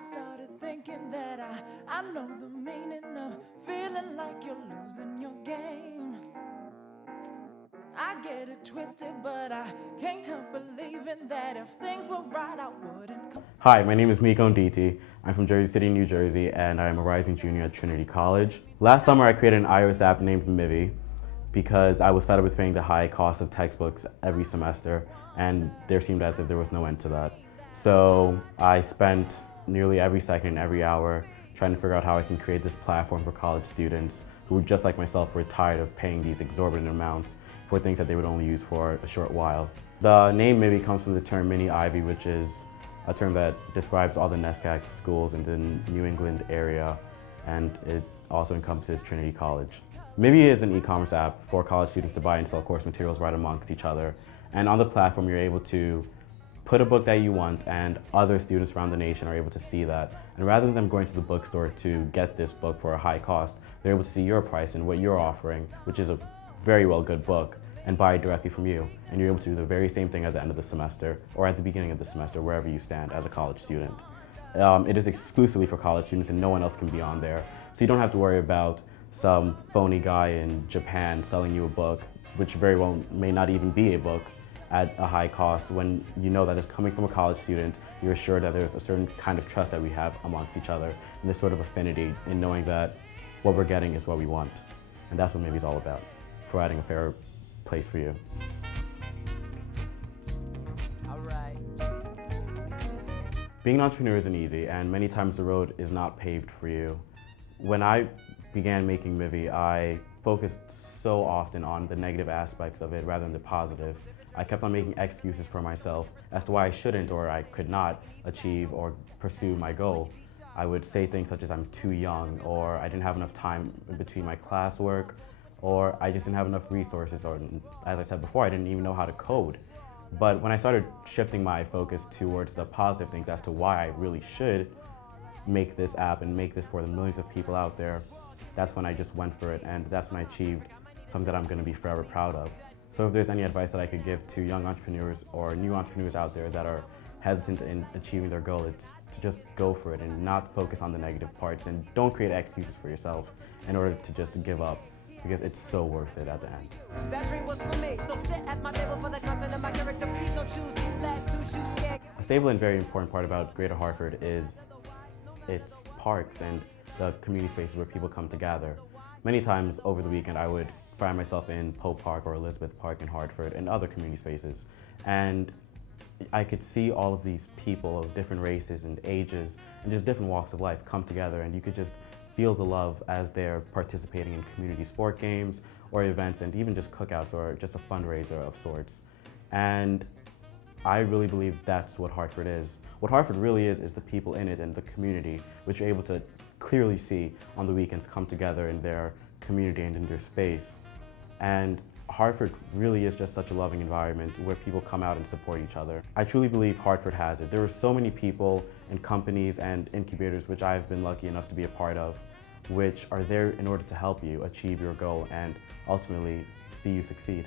started thinking that I know the meaning of feeling like you're losing your game. I get it twisted, but I can't help believing that if things were right, I wouldn't come. Hi, my name is Miko Nditi. I'm from Jersey City, New Jersey, and I'm a rising junior at Trinity College. Last summer, I created an iOS app named Mivi because I was fed up with paying the high cost of textbooks every semester, and there seemed as if there was no end to that. So I spent nearly every second, every hour trying to figure out how I can create this platform for college students who, just like myself, were tired of paying these exorbitant amounts for things that they would only use for a short while. The name Mivi comes from the term mini Ivy, which is a term that describes all the NESCAC schools in the New England area, and it also encompasses Trinity College. Mivi is an e-commerce app for college students to buy and sell course materials right amongst each other. And on the platform, you're able to put a book that you want, and other students around the nation are able to see that. And rather than them going to the bookstore to get this book for a high cost, they're able to see your price and what you're offering, which is a very well good book, and buy it directly from you. And you're able to do the very same thing at the end of the semester or at the beginning of the semester, wherever you stand as a college student. It is exclusively for college students and no one else can be on there. So you don't have to worry about some phony guy in Japan selling you a book, which very well may not even be a book, at a high cost. When you know that it's coming from a college student, you're assured that there's a certain kind of trust that we have amongst each other, and this sort of affinity in knowing that what we're getting is what we want. And that's what Mivi's all about, providing a fair place for you. Being an entrepreneur isn't easy, and many times the road is not paved for you. When I began making Mivi, I focused so often on the negative aspects of it rather than the positive. I kept on making excuses for myself as to why I shouldn't or I could not achieve or pursue my goal. I would say things such as I'm too young, or I didn't have enough time in between my classwork, or I just didn't have enough resources, or as I said before, I didn't even know how to code. But when I started shifting my focus towards the positive things as to why I really should make this app and make this for the millions of people out there, that's when I just went for it, and that's when I achieved something that I'm going to be forever proud of. So if there's any advice that I could give to young entrepreneurs or new entrepreneurs out there that are hesitant in achieving their goal, it's to just go for it and not focus on the negative parts, and don't create excuses for yourself in order to just give up, because it's so worth it at the end. That dream was for me. They'll sit at my table for the content of my character. Please don't choose to let two shoes scared. A stable and very important part about Greater Hartford is its parks and the community spaces where people come to gather. Many times over the weekend, I would find myself in Pope Park or Elizabeth Park in Hartford and other community spaces. And I could see all of these people of different races and ages and just different walks of life come together, and you could just feel the love as they're participating in community sport games or events, and even just cookouts or just a fundraiser of sorts. And I really believe that's what Hartford is. What Hartford really is the people in it and the community, which you're able to clearly see on the weekends come together in their community and in their space. And Hartford really is just such a loving environment where people come out and support each other. I truly believe Hartford has it. There are so many people and companies and incubators which I've been lucky enough to be a part of, which are there in order to help you achieve your goal and ultimately see you succeed.